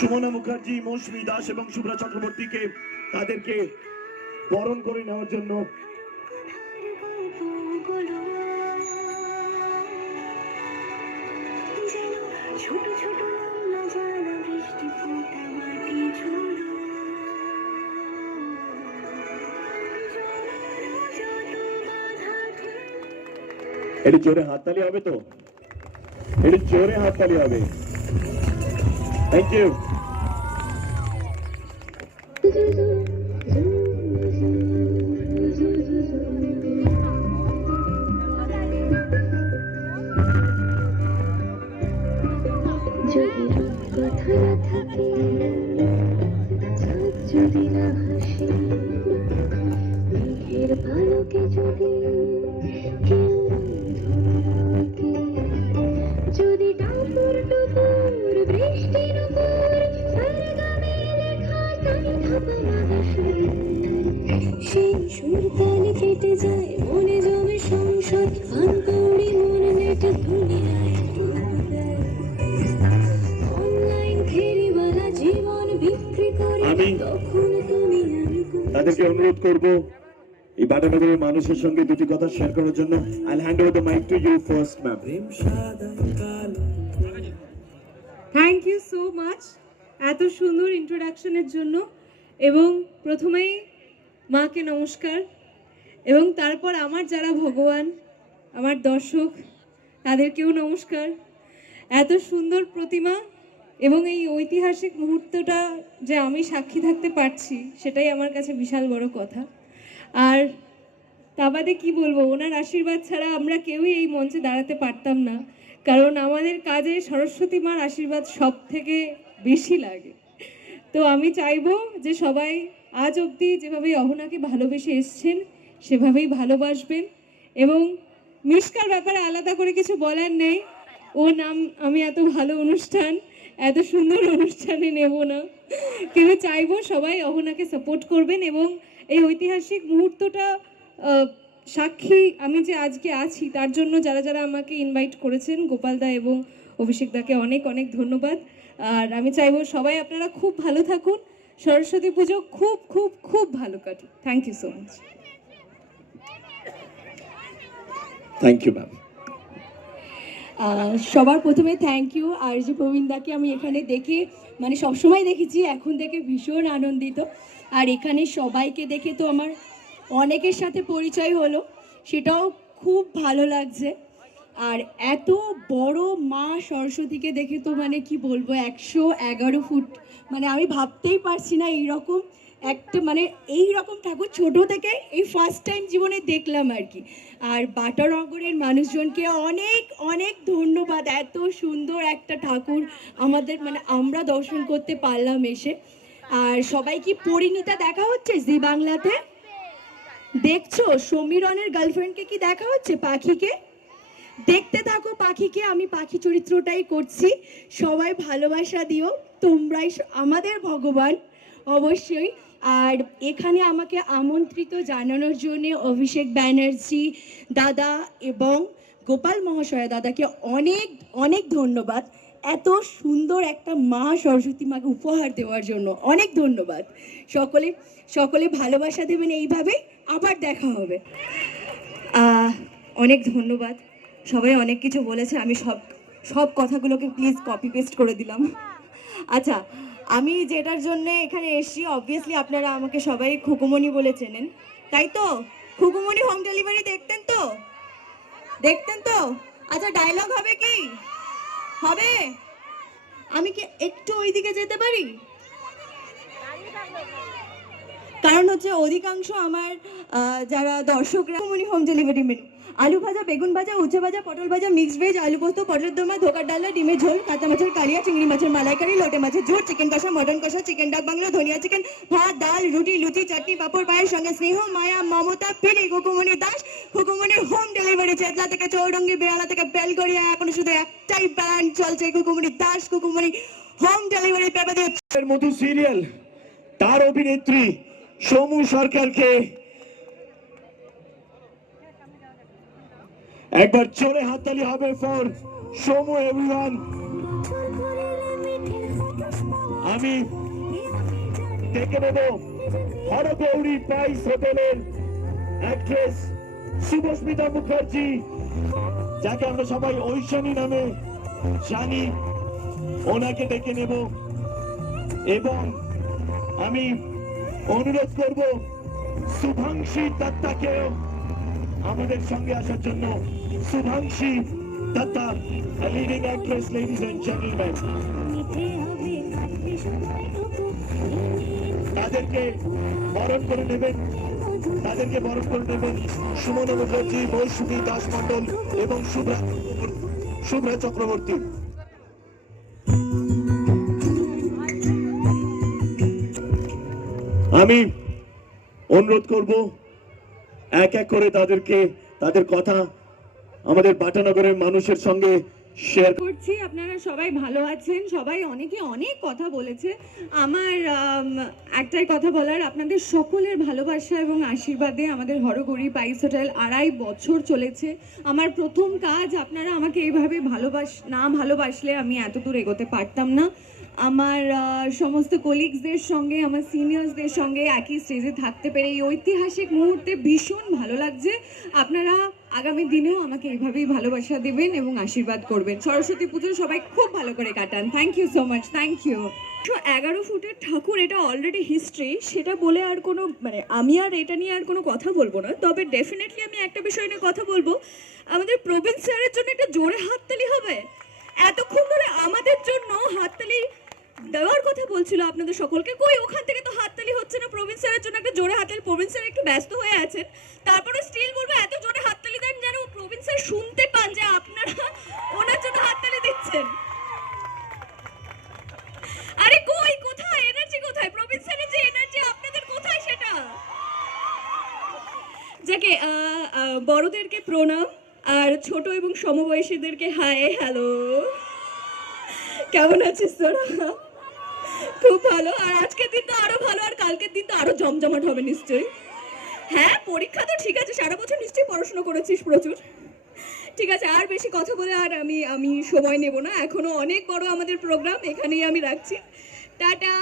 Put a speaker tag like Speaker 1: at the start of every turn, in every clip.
Speaker 1: সুমনা মুখার্জি, মৌসুমী দাস এবং শুভ্রা চক্রবর্তীকে তাদেরকে বরণ করে নেওয়ার জন্য এটি জোরে হাততালি হবে তো? এটি জোরে হাততালি হবে। থ্যাংক ইউ আমি- তাদেরকে অনুরোধ করব এই বাটানগরের মানুষের সঙ্গে দুটি কথা শেয়ার করার জন্য। I hand over the mic to you first ma'am
Speaker 2: thank you so much এত সুন্দর ইন্ট্রোডাকশনের জন্য। এবং প্রথমেই মাকে নমস্কার। এবং তারপর আমার যারা ভগবান, আমার দর্শক, তাদেরকেও নমস্কার। এত সুন্দর প্রতিমা এবং এই ঐতিহাসিক মুহূর্তটা যে আমি সাক্ষী থাকতে পারছি, সেটাই আমার কাছে বিশাল বড় কথা। আর তা বাদে কী বলব, ওনার আশীর্বাদ ছাড়া আমরা কেউই এই মঞ্চে দাঁড়াতে পারতাম না। কারণ আমাদের কাজে সরস্বতী মার আশীর্বাদ সব থেকে বেশি লাগে। তো আমি চাইব যে সবাই আজ অবধি যেভাবে অহনাকে ভালোবেসে এসছেন, সেভাবেই ভালোবাসবেন। এবং মিষ্কার ব্যাপারে আলাদা করে কিছু বলার নেই। ও নাম আমি এত ভালো অনুষ্ঠান এত সুন্দর অনুষ্ঠানে নেব না। কিন্তু চাইব সবাই অহনাকে সাপোর্ট করবেন এবং এই ঐতিহাসিক মুহূর্তটা সাক্ষী আমি যে আজকে আছি, তার জন্য যারা যারা আমাকে ইনভাইট করেছেন, গোপাল দা এবং অভিষেক দাকে অনেক অনেক ধন্যবাদ। আর আমি চাইব সবাই আপনারা খুব ভালো থাকুন। সরস্বতী পুজো খুব খুব খুব ভালো কাটুক। Thank you so much
Speaker 1: thank you ma'am
Speaker 3: সবার প্রথমে থ্যাংক ইউ আর যে প্রবীণদাকে আমি এখানে দেখে মানে সবসময় দেখেছি, এখন দেখে ভীষণ আনন্দিত। আর এখানে সবাইকে দেখে তো আমার অনেকের সাথে পরিচয় হলো, সেটাও খুব ভালো লাগছে। আর এত বড় মা সরস্বতীকে দেখে তো মানে কি বলব, একশো এগারো ফুট মানে আমি ভাবতেই পারছি না এইরকম একটা মানে এই রকম ঠাকুর ছোট থেকে এই ফার্স্ট টাইম জীবনে দেখলাম আর কি। আর বাটানগরের মানুষজনকে অনেক অনেক ধন্যবাদ। এত সুন্দর একটা ঠাকুর আমাদের মানে আমরা দর্শন করতে পারলাম এসে। আর সবাই কি পরিণীতা দেখা হচ্ছে জি বাংলাতে? দেখছ? সমীরনের গার্লফ্রেন্ডকে কি দেখা হচ্ছে পাখিকে? দেখতে থাকো পাখিকে, আমি পাখি চরিত্রটাই করছি। সবাই ভালোবাসা দিও, তোমরাই আমাদের ভগবান। অবশ্যই আর এখানে আমাকে আমন্ত্রিত জানানোর জন্য অভিষেক ব্যানার্জি দাদা এবং গোপাল মহাশয় দাদাকে অনেক অনেক ধন্যবাদ। এত সুন্দর একটা মা সরস্বতী মাকে উপহার দেওয়ার জন্য অনেক ধন্যবাদ। সকলে সকলে ভালোবাসা দেবেন এইভাবে, আবার দেখা হবে।
Speaker 4: অনেক ধন্যবাদ। সবাই অনেক কিছু বলেছে, আমি সব সব কথাগুলোকে প্লিজ কপি পেস্ট করে দিলাম। আচ্ছা আমি যেটার জন্য এখানে এসেছি অবভিয়াসলি আপনারা আমাকে সবাই খুকুমণি বলে চেনেন। তাই তো? খুকুমণি হোম ডেলিভারি দেখতেন তো? দেখতেন তো? আচ্ছা ডায়লগ হবে কি? হবে? আমি কি একটু ওইদিকে যেতে পারি? কারণ হচ্ছে অধিকাংশ আমার যারা দর্শকরা মনি হোম ডেলিভারি মেনু আলু ভাজা, বেগুন ভাজা, উচ্ছে ভাজা, পটল ভাজা মিক্স ভেজ আলু পোস্ত, পটলের দোমা, ধোকার ডালা ডিমের ঝোল, কাঁচা মাছের কালিয়া, চিংড়ি মাছের মালাইকারি, লোটে মাছের ঝোল চিকেন কষা মটন কষা চিকেন ডাক বাংলা, ধনিয়া চিকেন ভাত, ডাল, রুটি, লুচি, চাটনি, পাপড় পায়ের সঙ্গে স্নেহ, মায়া, মমতা পিলি খুকুমণি দাস খুকুমণি হোম ডেলিভারি চেতলা থেকে চৌরঙ্গি বেড়ালা থেকে বেলগড়িয়া, এখন শুধু একটাই ব্যান্ড চলছে Khukumoni Das Khukumoni home delivery paper
Speaker 1: মতো সিরিয়াল তার অভিনেত্রী, সমু সরকারকে একবার চলে হাততালি হবে ফর সমু এভরিওয়ান আমি ডেকে নেব। হরগৌরী পাইস হোটেলের অ্যাক্ট্রেস শুভস্মিতা মুখার্জি, যাকে আমরা সবাই ঐশানী নামে জানি। ওনাকে ডেকে নেব। এবং আমি অনুরোধ করব, শুভাংশী দত্তাকেও আমাদের সঙ্গে আসার জন্য। শুভাংশী দত্তা এন্ড জেন্টলম্যান
Speaker 5: নিতে হবে কাটবে সময়টুকু
Speaker 1: তাদেরকে বরণ করে নেবেন। তাদেরকে বরণ করে নেবেন সুমন মুখার্জি, মৌসুমী দাস মন্ডল এবং শুভ্রা শুভ্রা চক্রবর্তী। আমি অনুরোধ করব, এক এক করে তাদেরকে, তাদের কথা আমাদের বাটানগরের মানুষের সঙ্গে শেয়ার
Speaker 4: করছি, আপনারা সবাই ভালো আছেন, সবাই অনেকে অনেক কথা বলেছে। আমার একটাই কথা বলার, আপনাদের সকলের ভালোবাসা এবং আশীর্বাদে আমাদের হরগৌরী পাইস হোটেল আড়াই বছর চলেছে। আমার প্রথম কাজ, আপনারা আমাকে এইভাবে ভালোবাস, না ভালোবাসলে আমি এত দূর এগোতে পারতাম না। আমার সমস্ত কলিগসদের সঙ্গে, আমার সিনিয়র্সদের সঙ্গে একই স্টেজে থাকতে পেরে এই ঐতিহাসিক মুহূর্তে ভীষণ ভালো লাগছে। আপনারা আগামী দিনেও আমাকে এইভাবেই ভালোবাসা দেবেন এবং আশীর্বাদ করবেন। সরস্বতী পুজো সবাই খুব ভালো করে কাটান। Thank you so much thank you
Speaker 6: একশো এগারো ফুটের ঠাকুর, এটা অলরেডি হিস্ট্রি সেটা বলে আর কোনো মানে আমি আর এটা নিয়ে আর কোনো কথা বলব না। তবে ডেফিনেটলি আমি একটা বিষয় নিয়ে কথা বলব। আমাদের প্রবীণ স্যারের জন্য একটা জোরে হাততালি হবে। এতক্ষণ ধরে আমাদের জন্য হাততালি দেওয়ার কথা বলছিল আপনাদের সকলকে। কই, ওখান থেকে তো হাততালি হচ্ছে না। প্রবীণ স্যারের জন্য একটা জোরে হাততালি। প্রবীণ স্যার একটু ব্যস্ত হয়ে আছেন। তারপরে স্টিল বলব, এত জোরে হাততালি দেন যেন প্রবীণ স্যার শুনতে পান যে আপনারা ওনার জন্য হাততালি দিচ্ছেন। আরে কই, কোথায়? এনার্জি কোথায়? প্রবীণ স্যারের যে এনার্জি আপনাদের কোথায় সেটা? যাকে বড়দেরকে প্রণাম আর ছোট এবং সমবয়সীদেরকে হাই, হ্যালো। কেমন আছিস তোরা? খুব ভালো। আর আজকের দিন তো আরও ভালো, আর কালকের দিন তো আরও জমজমাট হবে নিশ্চয়ই। হ্যাঁ পরীক্ষা তো ঠিক আছে, সারা বছর নিশ্চয়ই পড়াশোনা করেছিস প্রচুর। ঠিক আছে, আর বেশি কথা বলে আর আমি আমি সময় নেব না। এখনও অনেক বড় আমাদের প্রোগ্রাম এখানেই আমি রাখছি। টাটা!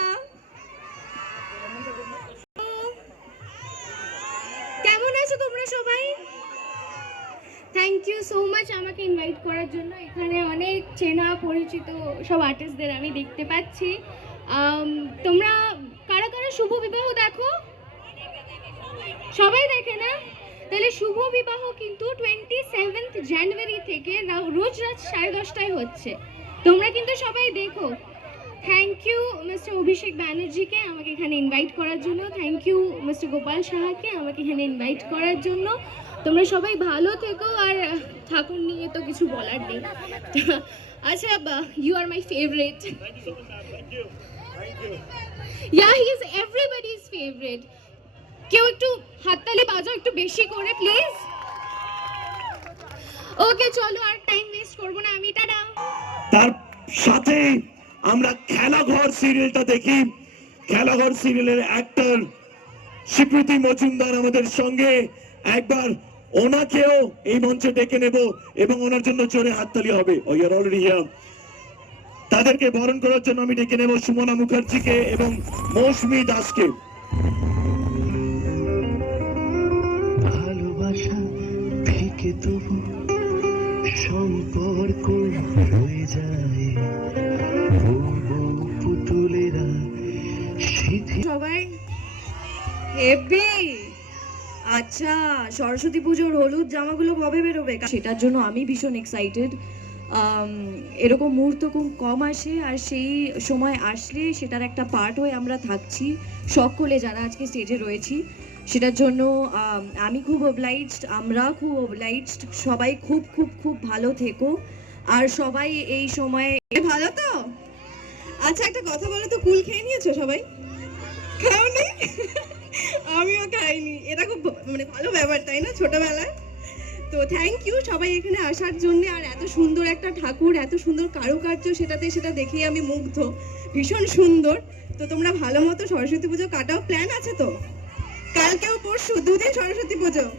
Speaker 7: কেমন আছো তোমরা সবাই? থ্যাংক ইউ সো মাচ আমাকে ইনভাইট করার জন্য। এখানে অনেক চেনা পরিচিত সব আর্টিস্টদের আমি দেখতে পাচ্ছি। তোমরা কারা কারা শুভ বিবাহ দেখো? সবাই দেখে না? তাহলে শুভ বিবাহ কিন্তু টোয়েন্টি সেভেন্থ জানুয়ারি থেকে রোজ রাত সাড়ে দশটায় হচ্ছে। তোমরা কিন্তু সবাই দেখো। থ্যাংক ইউ মিস্টার অভিষেক ব্যানার্জিকে আমাকে এখানে ইনভাইট করার জন্য। থ্যাংক ইউ মিস্টার গোপাল সাহাকে আমাকে এখানে ইনভাইট করার জন্য। তোমরা সবাই ভালো থেকো আর ঠাকুর নিয়ে তো কিছু বলার নেই। আচ্ছা you are my favourite yeah he is everybody's favourite কেউ একটু হাততালি বাজাও একটু বেশি করে প্লিজ ওকে চলো আর টাইম ওয়েস্ট করব না, আমি টাটা।
Speaker 1: তার সাথে আমরা খেলাঘর সিরিয়ালটা দেখি। খেলাঘর সিরিয়ালের অ্যাক্টর স্বীকৃতি মজুমদার আমাদের সঙ্গে। একবার ওনাকেও এই মঞ্চে ডেকে নেব এবং ওনার জন্য জোরে হাততালি হবে। ও ইয়ার অলরেডি হিয়ার তাদেরকে বরণ করার জন্য আমি ডেকে নেব সুমনা মুখার্জিকে এবং মৌসুমী দাসকে।
Speaker 8: ভালোবাসা থেকে তবু সম্পর্ক হয়ে যায়। পুতুলেরা
Speaker 4: সবাই হেভি আচ্ছা সরস্বতী পুজোর হলুদ জামাগুলো কবে বেরোবে? সেটার জন্য আমি ভীষণ এক্সাইটেড এরকম মুহূর্ত খুব কম আসে আর সেই সময় আসলে সেটার একটা পার্ট হয়ে আমরা থাকছি সকলে যারা আজকে স্টেজে রয়েছি। সেটার জন্য, আমি খুব অবলাইজড আমরা খুব অবলাইজড সবাই খুব খুব খুব ভালো থেকো। আর সবাই এই সময়ে
Speaker 9: ভালো তো? আচ্ছা একটা কথা বলো তো, কুল খেয়ে নিয়েছো সবাই? খাওনি? আমিও খাইনি। এটা খুব মানে ভালো ব্যাপার, তাই না? ছোটবেলায়? তো থ্যাংক ইউ সবাই এখানে আসার জন্য। আর এত সুন্দর একটা ঠাকুর, এত সুন্দর কারুকার্য সেটাতে, সেটা দেখেই আমি মুগ্ধ। ভীষণ সুন্দর। তো তোমরা ভালো মতো সরস্বতী পুজো কাটাও। প্ল্যান আছে তো? কালকেও পরশু দুদিন সরস্বতী পুজো।